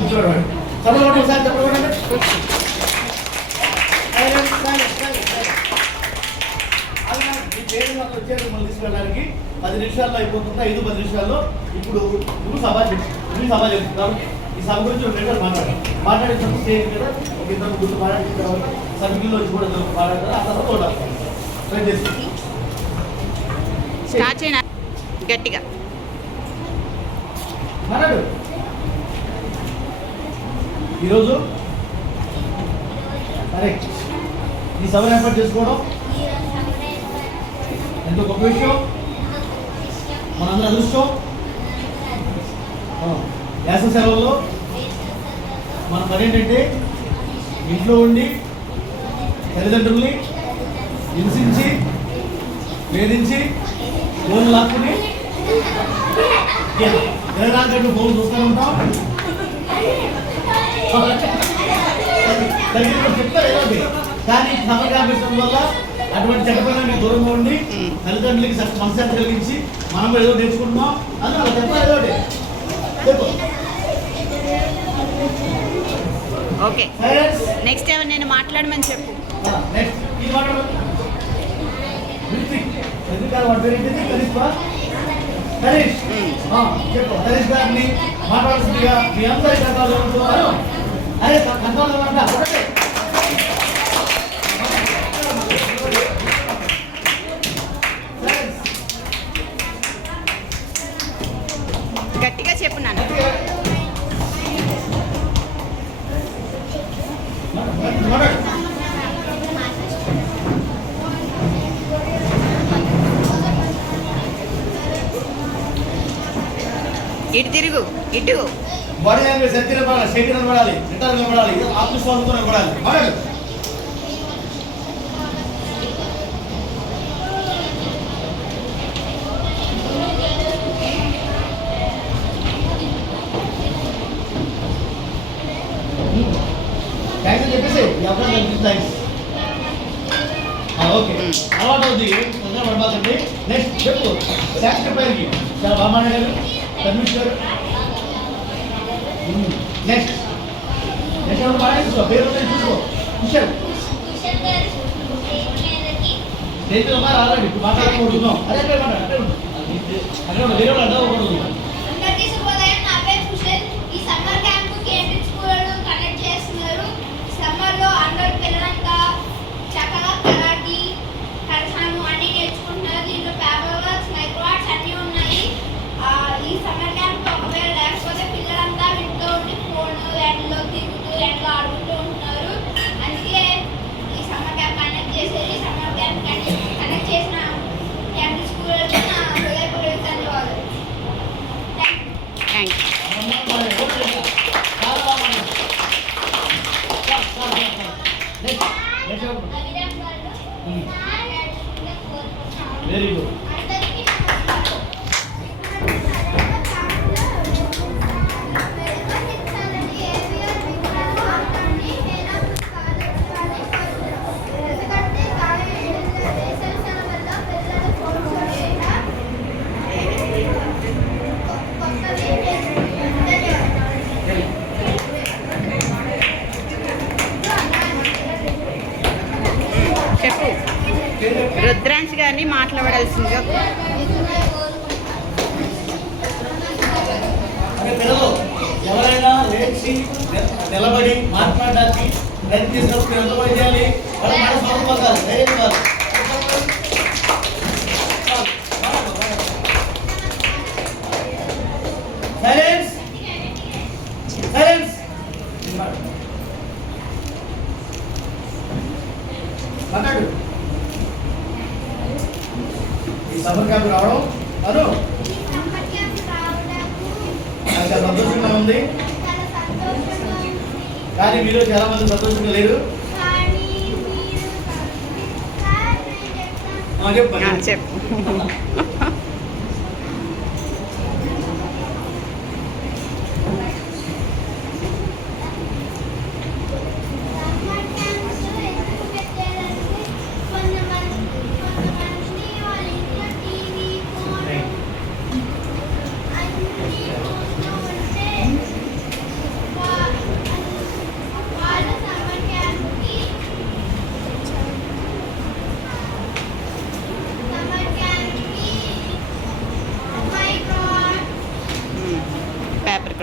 కూర్చోండి. చదవండి ఒకసారి చెప్పండి. మీ పేరు వచ్చేది మిమ్మల్ని తీసుకెళ్ళడానికి 10 నిమిషాల్లో అయిపోతుంది. 5-10 నిమిషాల్లో ఇప్పుడు సభ చెప్తున్నాం. ఈ సభ గురించి 2 నిమిషాలు మాట్లాడేటప్పుడు స్టేజ్ మీద ఒక ఇద్దరు గుర్తు మాట్లాడిన తర్వాత సభ్యుల్లో వచ్చి కూడా మాట్లాడతారు. ఆ తర్వాత చూడాలి ట్రై చేసి గట్టిగా మాట్లాడు. ఈరోజు కరెక్ట్ ఈ సభను ఏర్పాటు చేసుకోవడం ఎంతో గొప్ప విషయం, మనందరూ అదృష్టం. వేసవి సెలవుల్లో మన పని ఏంటంటే ఇంట్లో ఉండి తల్లిదండ్రుల్ని హింసించి వేధించి ఫోన్ లాక్కుని 24 గంటలు ఫోన్ చూస్తూ ఉంటాం. చెప్తారు ఏదో, కానీ సమ్మర్ క్యాంప్ వల్ల అటువంటి చెడ్డపడానికి దూరంగా ఉండి తల్లిదండ్రులకి మనశ్శాంతి కలిగించి మనం ఏదో నేర్చుకుంటున్నాం. అందులో అలా చెప్పాలి ఏదో చెప్పు. ఓకే, నెక్స్ట్ ఎవరు నేను మాట్లాడమని చెప్పు. నెక్స్ట్ ఇది మాట్లాడు. హరీష్ చెప్పు. హరీష్ గారిని మాట్లాడుతుందిగా మీ అందరి కథలు అరే కథ గట్టిగా చెప్పు నాన్న. ఇటు తిరుగు, ఇటు బాడీ లాంగ్వేజ్ ఎంత నిలబడాలి, షేక్ నిలబడాలి, రిటర్న్ నిలబడాలి, ఆత్మవిశ్వాసంతో నిలబడాలి. మాట్లాడు. థ్యాంక్స్ చెప్పేసి థ్యాంక్స్. ఓకే అలవాటు అవుతుంది, తొందరగా పడబాకండి. నెక్స్ట్ చెప్పు. శాస్త్ర పేరుకి చాలా బాగా మాట్లాడారు రమేష్ గారు. నెక్స్ట్ ఎవరు మాట్లాడుకో పేరు చూసుకో. కుషల్ స్టేజ్ రాలండి, ఇప్పుడు మాట్లాడుకుంటున్నాం. అదే మాట్లాడు అక్కడ వేరే వాళ్ళు అడ్డకూడదు. అందరూ పిల్లలంతా చక్కగా కరాటీ కరసాను అన్ని నేర్చుకుంటున్నారు. దీంట్లో పేపర్ వర్క్స్, మైక్రో ఆర్ట్స్ అన్నీ ఉన్నాయి. ఈ సమ్మర్ క్యాంప్ ఒకవేళ లేకపోతే పిల్లలంతా ఇంట్లో ఉండి ఫోన్ ఎండలో తిరుగుతూ ఎండలో ఆడుకుంటూ ఉంటున్నారు. అందుకే ఈ సమ్మర్ క్యాంప్ కండక్ట్ చేసేది. సమ్మర్ క్యాంప్ కండక్ట్ చేసిన క్యాంప్ స్కూళ్ళకి నా హృదయపూర్వక ధన్యవాదాలు. Thank very good. చెప్పు. రుద్రాంశ్ గారిని మాట్లాడాల్సిందిగా. పిల్లలు ఎవరైనా లేచి నిలబడి మాట్లాడడానికి ప్రయత్నించినప్పుడు నిలబడి చేయాలి. వాళ్ళ మనసు అనుకోవాలి, ధైర్యం కాదు. Silence silence. మాట్లాడు. ఈ సమ్మర్ క్యాంప్ రావడం అను చాలా సంతోషంగా ఉంది. కానీ మీరు చాలా మంది సంతోషంగా లేరు. చెప్పు.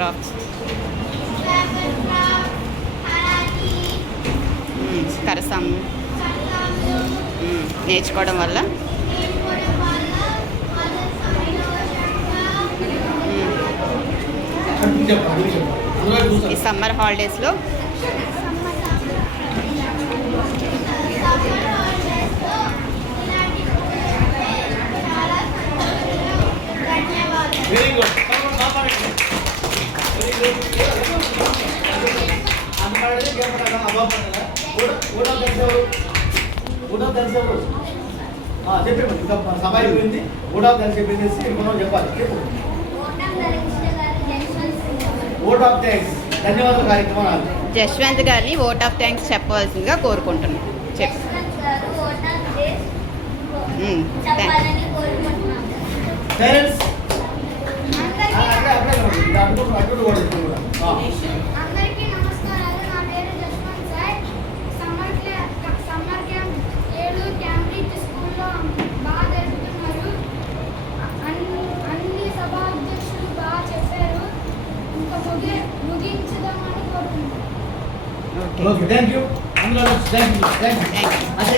క్రాఫ్ట్స్ పేపర్ క్రాఫ్ట్, కరాటీ, కరసం కట్టాలు నేర్చుకోవడం వల్ల నేర్చుకోవడం వల్ల మన సంతోషంగా చెప్పండి అందులో ఈ చూస్తారు సమ్మర్ హాలిడేస్లో సమ్మర్ హాలిడేస్లో ఇలాంటి ప్రోగ్రామ్స్ చాలా సంతోషంగా ఉంటుంది. ధన్యవాదాలు. వెరీ గుడ్ మాట్లాడండి వెరీ గుడ్ అమ్మాడే చెప్పండి అవ్వమంటారా కూడా తెలిసేవారు కూడా తెలిసేవారు చెప్పండి ఇంకా సభ అయిపోయింది కూడా కలిసి చెప్పేసి మనం చెప్పాలి చెప్పు ఓటం ధరించిన గారి జన్మదినం. ఓట్ ఆఫ్ థ్యాంక్స్ ధన్యవాదాలు కార్యక్రమం జశ్వంత్ గారిని ఓట్ ఆఫ్ థ్యాంక్స్ చెప్పవలసిందిగా కోరుకుంటున్నాను. చెప్పు. జస్వంత్ గారు ఓటం డేస్ మ్మ్. చెప్పాలని కోరుకుంటున్నాను. పేరెంట్స్ అందరికీ అటు కూడా అందరికీ నమస్కారాలు. నా పేరు Jaswanth sir. Summer camp Eluru Cambridge స్కూల్లో బాగా జరుపుతున్నారు. అన్ని సభా అధ్యక్షులు బాగా చెప్పారు. ఇంకా ముగించుదామని కోరుకుంటున్నాను. ఓకే ఓకే థ్యాంక్ యూ అందులో థ్యాంక్ యూ థ్యాంక్ యూ. అదే